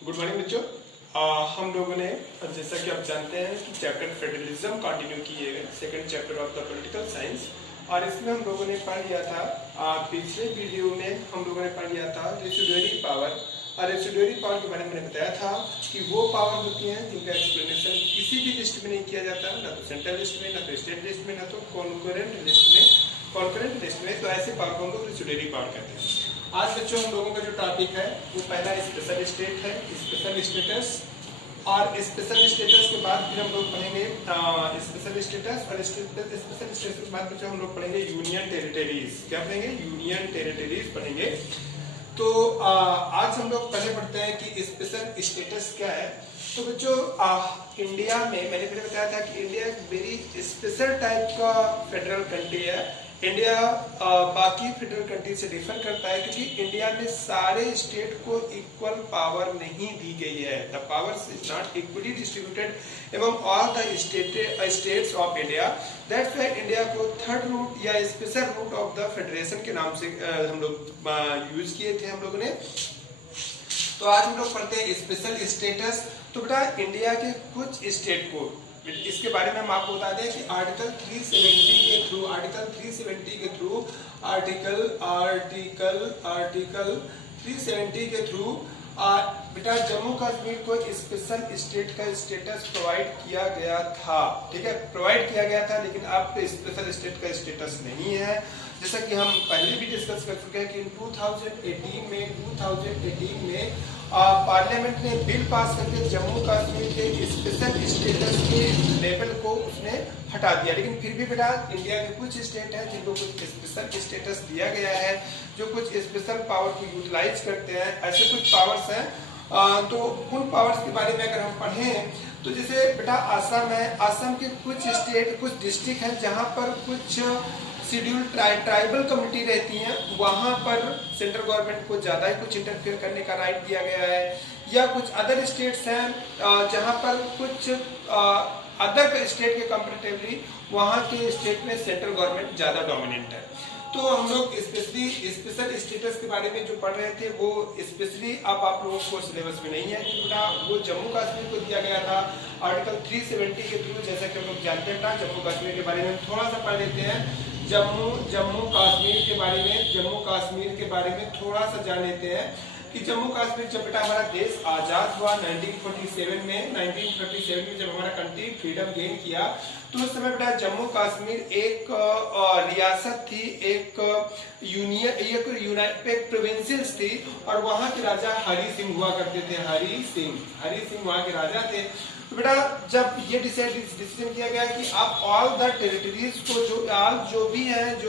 Good morning बच्चों। हम लोगों ने जैसा कि आप जानते हैं कि चैप्टर फेडरलिज्म कंटिन्यू किए गए, second chapter of the political science. और इसमें हम लोगों ने पढ़ लिया था, पिछले वीडियो में हम लोगों ने पढ़ लिया था रेसिडुअरी पावर। और रेसिडुअरी पावर के बारे में मैंने बताया था कि वो पावर होती हैं जिनका एक्सप्लेनेशन किसी भी लिस्ट में नहीं किया जाता, ना तो सेंट्रल लिस्ट में, ना तो स्टेट लिस्ट में, ना तो कॉन्करेंट लिस्ट में। तो ऐसे पावर को हम लोग रेसिडुअरी पावर कहते हैं। आज बच्चों हम लोगों का जो टॉपिक है वो पहला स्पेशल स्टेट है, स्पेशल स्टेटस। और स्पेशल स्टेटस के बाद फिर हम लोग पढ़ेंगे स्पेशल स्टेटस, और स्पेशल स्टेटस के बाद बच्चों हम लोग पढ़ेंगे यूनियन टेरिटरीज। क्या पढ़ेंगे? यूनियन टेरिटरीज पढ़ेंगे। तो आज हम लोग पहले पढ़ते हैं कि स्पेशल स्टेटस क्या है। तो बच्चों इंडिया में मैंने पहले बताया था कि इंडिया एक वेरी स्पेशल टाइप का फेडरल कंट्री है। इंडिया बाकी फेडरल कंट्री से डिफर करता है क्योंकि इंडिया में सारे स्टेट को इक्वल पावर नहीं दी गई है। The powers is not equally distributed among all the states of India. That's why India को थर्ड रूट या special route of the federation के नाम से हम लोग यूज किए थे हम लोगों ने। तो आज हम लोग पढ़ते हैं स्पेशल स्टेटस। तो बेटा इंडिया के कुछ स्टेट को, इसके बारे में हम आपको बता दें कि आर्टिकल 370 के थ्रू आर्टिकल 370 के थ्रू बेटा जम्मू कश्मीर को स्पेशल स्टेट का स्टेटस प्रोवाइड किया गया था। ठीक है, प्रोवाइड किया गया था, लेकिन अब स्पेशल स्टेट का स्टेटस नहीं है। जैसा कि हम पहले भी डिस्कस कर चुके हैं कि 2018 में पार्लियामेंट ने बिल पास करके जम्मू कश्मीर के स्पेशल स्टेटस के लेवल को उसने हटा दिया। लेकिन फिर भी बेटा इंडिया के कुछ स्टेट हैं जिनको कुछ स्पेशल स्टेटस दिया गया है, जो कुछ स्पेशल पावर को यूटिलाइज करते हैं। ऐसे कुछ पावर्स हैं। तो उन पावर्स के बारे में अगर हम पढ़ें तो जैसे बेटा असम है, असम के कुछ स्टेट, कुछ डिस्ट्रिक्ट हैं जहां पर कुछ शेड्यूल ट्राइबल कम्युनिटी रहती हैं, वहां पर सेंट्रल गवर्नमेंट को ज्यादा ही कुछ इंटरफेयर करने का राइट दिया गया है। या कुछ अदर स्टेट्स हैं जहां पर कुछ अदर स्टेट के कंपेरेटिवली वहां के स्टेट में सेंट्रल गवर्नमेंट ज्यादा डोमिनेंट है। तो हम लोग स्पेशली स्पेशल स्टेटस के बारे में जो पढ़ रहे थे वो स्पेशली अब आप लोगों को सिलेबस में नहीं है, क्योंकि वो जम्मू कश्मीर को दिया गया था आर्टिकल 370 के थ्रू। जैसा कि हम लोग जानते हैं जम्मू कश्मीर के बारे में थोड़ा सा पढ़ लेते हैं। जम्मू कश्मीर के बारे में थोड़ा सा जान लेते हैं कि जम्मू कश्मीर जब बेटा हमारा देश आजाद हुआ 1947 में जब हमारा कंट्री फ्रीडम गेन किया, तो उस समय बेटा जम्मू कश्मीर एक रियासत थी, एक प्रोविंसेस थी। और वहां के राजा हरि सिंह हुआ करते थे। हरि सिंह वहां के राजा थे। तो बेटा जब ये डिसीजन किया गया कि आप ऑल द टेरिटरीज को जो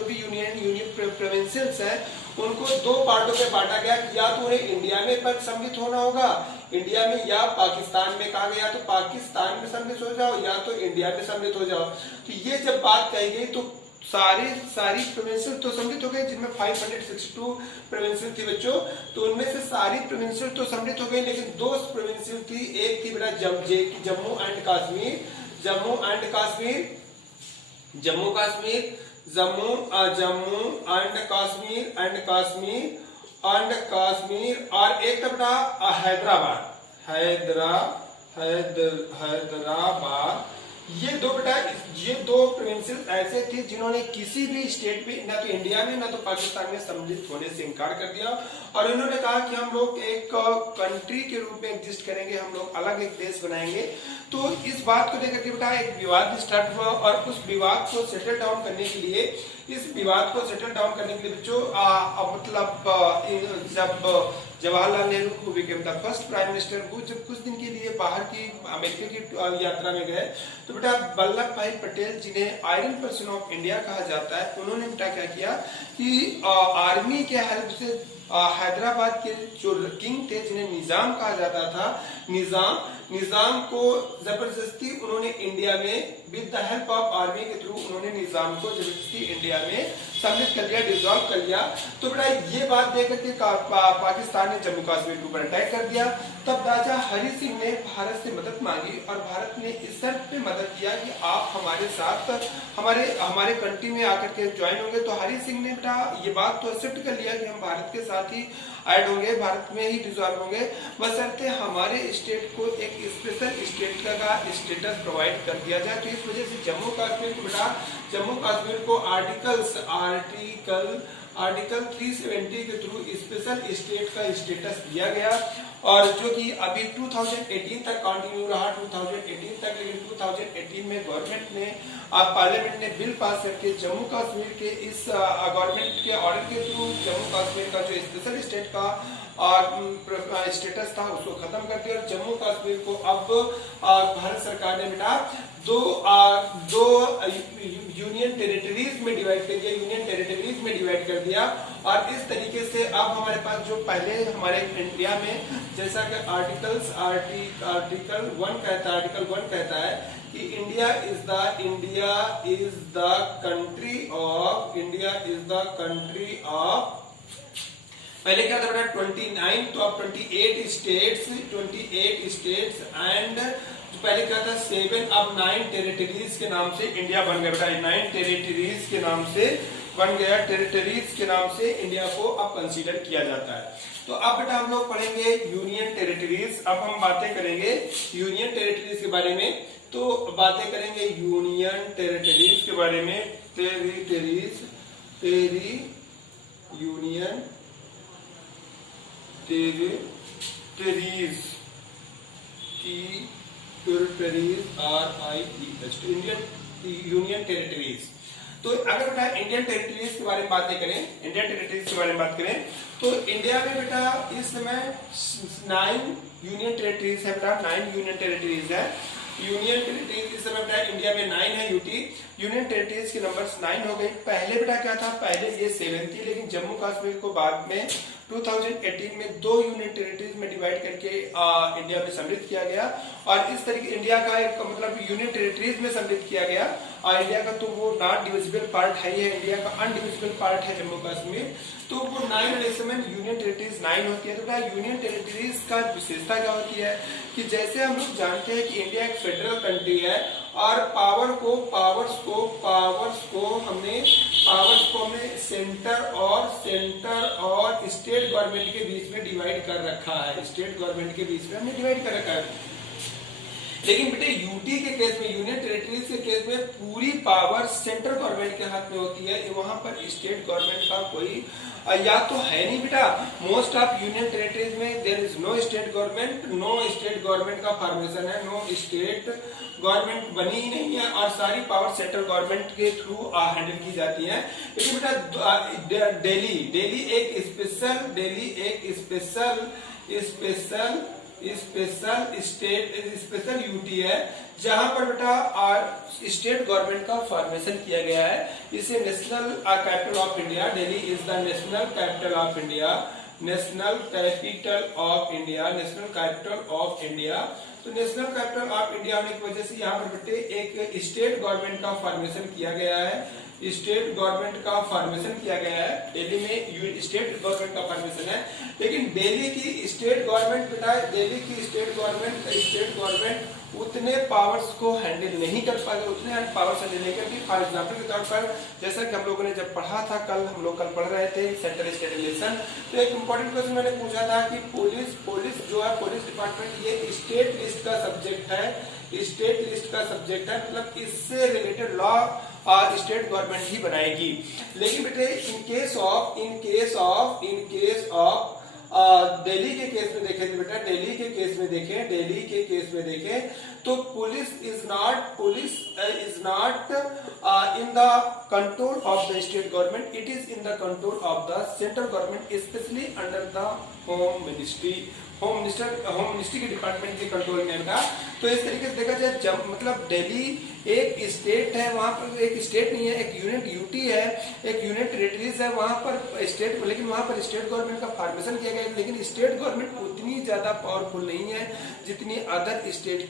भी यूनियन प्रोविंसेस हैं उनको दो पार्टों में बांटा गया कि या तो उन्हें इंडिया में सम्मिलित होना होगा, इंडिया में, या पाकिस्तान में कहा गया तो पाकिस्तान में सम्मिलित हो जाओ, या तो इंडिया में सम्मिलित हो जाओ। तो ये जब बात कही गई तो सारी प्रोविंसेस तो सम्मिलित हो गए, जिनमें 562 प्रोविंसेस थी बच्चों। तो उनमें से सारी प्रोविंसेस तो सम्मिलित हो गई, लेकिन दो प्रोविंसेस थी। एक थी बेटा जम्मू एंड कश्मीर और एक था बेटा हैदराबाद। ये दो प्रोविंसेस ऐसे थे जिन्होंने किसी भी स्टेट में, ना तो इंडिया में ना तो पाकिस्तान में सम्मिलित होने से इनकार कर दिया। और इन्होंने कहा कि हम लोग एक कंट्री के रूप में एग्जिस्ट करेंगे, हम लोग अलग एक देश बनाएंगे। तो इस बात को लेकर के बेटा एक विवाद स्टार्ट हुआ, और उस विवाद को सेटल डाउन करने के लिए बच्चों मतलब जब जवाहरलाल नेहरू को became the first prime minister, वो जब कुछ दिन के लिए बाहर की अमेरिका की यात्रा में गए, तो बेटा वल्लभ भाई पटेल, जिन्हें आयरन पर्सन ऑफ इंडिया कहा जाता है, उन्होंने बेटा क्या किया कि आर्मी के हेल्प से हैदराबाद के जो किंग थे, जिन्हें निजाम कहा जाता था, निजाम को जबरदस्ती उन्होंने इंडिया में with the help of army के थ्रू उन्होंने निजाम को जबरदस्ती इंडिया में सम्मिलित कर लिया, डिसॉल्व कर लिया। तो बेटा ये बात देख करके पाकिस्तान ने जम्मू कश्मीर के ऊपर अटैक कर दिया। तब राजा हरि सिंह ने भारत से मदद मांगी और भारत ने इस शर्त पे मदद किया कि आप हमारे साथ हमारे हमारे कंट्री में आकर के ज्वाइन होंगे। तो हरि सिंह ने बेटा ये बात तो एक्सेप्ट कर लिया कि हम भारत के साथ ही ऐड होंगे, भारत में ही डिजॉल्व होंगे, बशर्ते हमारे स्टेट को एक स्पेशल स्टेट का स्टेटस प्रोवाइड कर दिया जाए। तो इस वजह से जम्मू कश्मीर को बेटा जम्मू कश्मीर को आर्टिकल 370 के थ्रू स्पेशल स्टेट का स्टेटस दिया गया और जो कि अभी 2018 तक कंटिन्यू रहा 2018 तक। लेकिन 2018 में गवर्नमेंट ने पार्लियामेंट ने बिल पास करके जम्मू कश्मीर के इस गवर्नमेंट के ऑर्डर के थ्रू जम्मू कश्मीर का जो स्पेशल स्टेट का स्टेटस था उसको खत्म कर दिया और जम्मू कश्मीर को अब भारत सरकार ने बेटा दो यूनियन टेरिटरीज में डिवाइड कर दिया और इस तरीके से अब हमारे पास जो पहले हमारे इंडिया में जैसा कि आर्टिकल 1 कहता है कि India is the country of पहले क्या था बेटा 29 तो अब 28 स्टेट्स एंड पहले क्या था 7 अब 9 टेरिटरीज के नाम से इंडिया बन गया बेटा। 9 टेरिटरीज के नाम से बन गया, टेरिटरीज के नाम से इंडिया को अब कंसीडर किया जाता है। तो अब बेटा हम लोग पढ़ेंगे यूनियन टेरिटरीज। अब हम बातें करेंगे यूनियन टेरिटरीज के बारे में। तो बातें करेंगे यूनियन टेरिटरीज के बारे में। Union territories Indian union territories. तो अगर बेटा इंडियन टेरिटरीज के बारे में बात करें तो इंडिया में बेटा इस समय 9 यूनियन टेरिटरीज है बेटा। 9 यूनियन टेरिटरीज है। यूनियन टेरिटरीज इस समय बेटा इंडिया में 9 है। यूटी यूनियन टेरिटरीज के नंबर्स 9 हो गई। पहले बेटा क्या था, पहले ये 7 थी, लेकिन जम्मू कश्मीर को बाद में 2018 में 2 यूनियन टेरिटरीज में डिवाइड करके इंडिया में सम्मिलित किया गया और इस तरीके इंडिया का एक मतलब यूनियन टेरिटरीज में सम्मिलित किया गया। और इंडिया का तो वो नॉट डिविजिबल पार्ट है, इंडिया का अनडिविजिबल पार्ट है जम्मू कश्मीर। तो वो 9 यूनियन टेरिटरीज 9 होती है। तो यूनियन टेरिटरीज का विशेषता क्या होती है कि जैसे हम लोग जानते हैं कि इंडिया एक फेडरल कंट्री है और पावर्स को हमने सेंटर और स्टेट गवर्नमेंट के बीच में डिवाइड कर रखा है। लेकिन बेटे यूटी के केस में, यूनियन टेरिटरीज के केस में पूरी पावर सेंट्रल गवर्नमेंट के हाथ में होती है। वहां पर स्टेट गवर्नमेंट का कोई या तो है नहीं बेटा। मोस्ट ऑफ यूनियन टेरिटरीज में there is no state government का फॉर्मेशन है, नो स्टेट गवर्नमेंट बनी ही नहीं है और सारी पावर सेंट्रल गवर्नमेंट के थ्रू हैंडल की जाती है। लेकिन बेटा दिल्ली एक स्पेशल यूटी है जहां पर बेटा स्टेट गवर्नमेंट का फॉर्मेशन किया गया है। इसे national capital of India, Delhi is the national capital of India. तो नेशनल कैपिटल ऑफ इंडिया होने की वजह से यहाँ पर बेटे एक स्टेट गवर्नमेंट का फॉर्मेशन किया गया है। दिल्ली में स्टेट गवर्नमेंट का फॉर्मेशन है। लेकिन दिल्ली की स्टेट गवर्नमेंट उतने पावर्स को हैंडल नहीं कर पाएगी, उतने पावर्स हैंडल नहीं करती। फॉर एग्जाम्पल के तौर पर जैसा कि हम लोगों ने जब पढ़ा था हम लोग कल पढ़ रहे थे सेंट्रल स्टेट रिलेशन, तो एक इम्पोर्टेंट क्वेश्चन मैंने पूछा था कि पुलिस जो है, पुलिस डिपार्टमेंट ये स्टेट लिस्ट का सब्जेक्ट है, मतलब इससे रिलेटेड लॉ स्टेट गवर्नमेंट ही बनाएगी। लेकिन बेटे इन केस ऑफ दिल्ली के केस में देखें बेटा, दिल्ली के केस में देखें तो police is not in the control of the state government, it is in the control of the central government, specially under the home ministry के डिपार्टमेंट के कंट्रोल में था। तो इस तरीके से देखा जाए मतलब दिल्ली एक स्टेट है, वहां पर एक स्टेट नहीं है, एक यूनिट यूटी है, एक यूनिट टेरिटरीज है, वहां पर स्टेट, लेकिन वहां पर स्टेट गवर्नमेंट का फॉर्मेशन किया गया। लेकिन स्टेट गवर्नमेंट उतनी ज्यादा पावरफुल नहीं है जितनी अदर स्टेट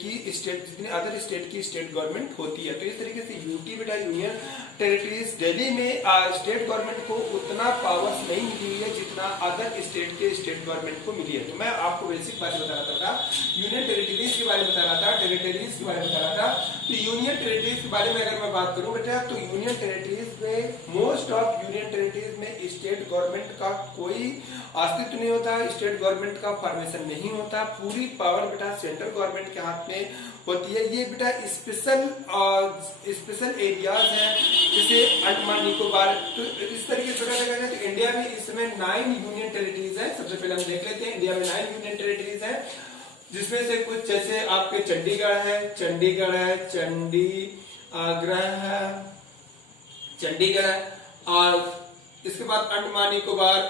की स्टेट गवर्नमेंट होती है। तो इस तरीके से यूटी बेटा यूनियन टेरिटरीज, दिल्ली में स्टेट गवर्नमेंट को उतना पावर्स नहीं मिली है जितना अदर स्टेट के स्टेट स्टेट गवर्नमेंट को मिली है। तो मैं आपको बेसिक बात बता रहा था, यूनियन टेरिटरीज के बारे में बता रहा था, टेरिटरीज के बारे में बता रहा था। तो यूनियन टेरिटरीज के बारे में अगर मैं बात करूं बेटा, तो यूनियन टेरिटरीज में मोस्ट ऑफ यूनियन टेरिटरीज में स्टेट गवर्नमेंट का कोई अस्तित्व नहीं होता, स्टेट गवर्नमेंट का फॉर्मेशन नहीं होता, पूरी पावर बेटा सेंट्रल गवर्नमेंट के हाथ में होती है। ये बेटा स्पेशल एरियाज हैं, जैसे अंडमान निकोबार। तो इस तरीके से देखा जाए तो इंडिया में इस समय 9 यूनियन टेरिटरीज है। सबसे पहले हम देख लेते हैं, इंडिया में 9 यूनियन टेरिटरीज है, जिसमें से कुछ जैसे आपके चंडीगढ़ है, आगरा है, चंडीगढ़ है, और इसके बाद अंडमान निकोबार,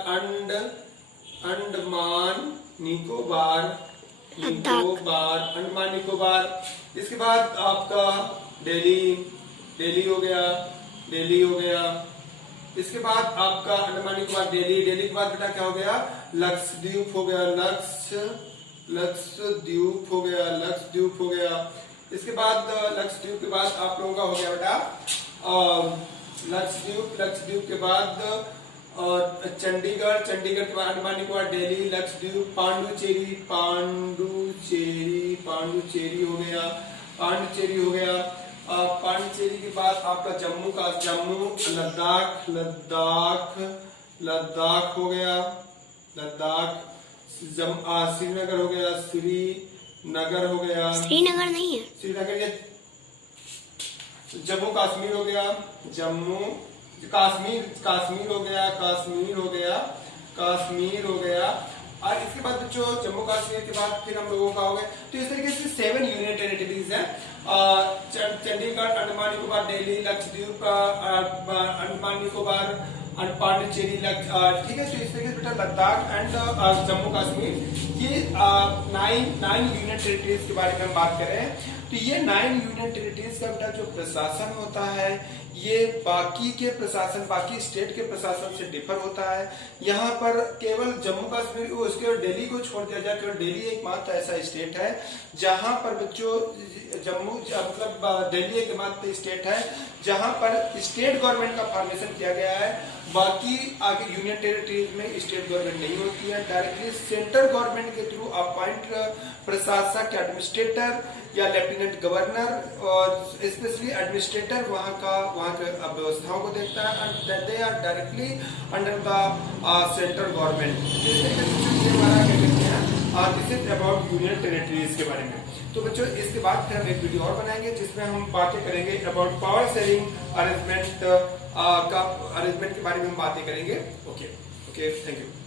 इसके बाद आपका दिल्ली हो गया, इसके बाद आपका अंडमान निकोबार दिल्ली के बाद बेटा क्या हो गया, लक्षद्वीप हो गया, इसके बाद लक्षद्वीप के बाद आप लोगों का हो गया बेटा लक्षद्वीप के बाद चंडीगढ़ के बाद अंडमान निकोबार, दिल्ली, लक्षद्वीप, पांडुचेरी हो गया, पांडुचेरी के बाद आपका जम्मू, लद्दाख हो गया, श्रीनगर हो गया, श्रीनगर नहीं है, श्रीनगर ये जम्मू कश्मीर हो गया, कश्मीर हो गया, और इसके बाद बच्चों जम्मू कश्मीर के बाद फिर हम लोगों का हो गया। तो इस तरीके से 7 यूनियन टेरिटरीज हैं, चंडीगढ़, अंडमान निकोबार, दिल्ली, लक्षद्वीप, अंडमान निकोबार, पांडिचेरी, ठीक है। तो इस तरीके से बेटा लद्दाख एंड जम्मू कश्मीर, ये 9 यूनियन टेरिटरीज के बारे में हम बात कर रहे हैं। तो ये 9 यूनियन टेरिटरीज का बेटा जो प्रशासन होता है, ये बाकी स्टेट के प्रशासन से डिफर होता है। यहाँ पर केवल जम्मू कश्मीर उसके दिल्ली को छोड़ दिया जाए, केवल दिल्ली एकमात्र ऐसा स्टेट है जहाँ पर बच्चों दिल्ली एकमात्र स्टेट है जहाँ पर स्टेट गवर्नमेंट का फॉर्मेशन किया गया है। बाकी आगे यूनियन टेरिटरीज में स्टेट गवर्नमेंट नहीं होती है, डायरेक्टली सेंट्रल गवर्नमेंट के थ्रू अपॉइंट प्रशासक, एडमिनिस्ट्रेटर या लेफ्टिनेंट गवर्नर और स्पेशली एडमिनिस्ट्रेटर वहाँ के व्यवस्थाओं को देखता है, and they are directly under the central government. This is about union territories के बारे में। तो बच्चों इसके बाद फिर हम एक वीडियो और बनाएंगे जिसमें हम बातें करेंगे अबाउट पावर शेयरिंग अरेंजमेंट के बारे में हम बातें करेंगे। Okay, thank you.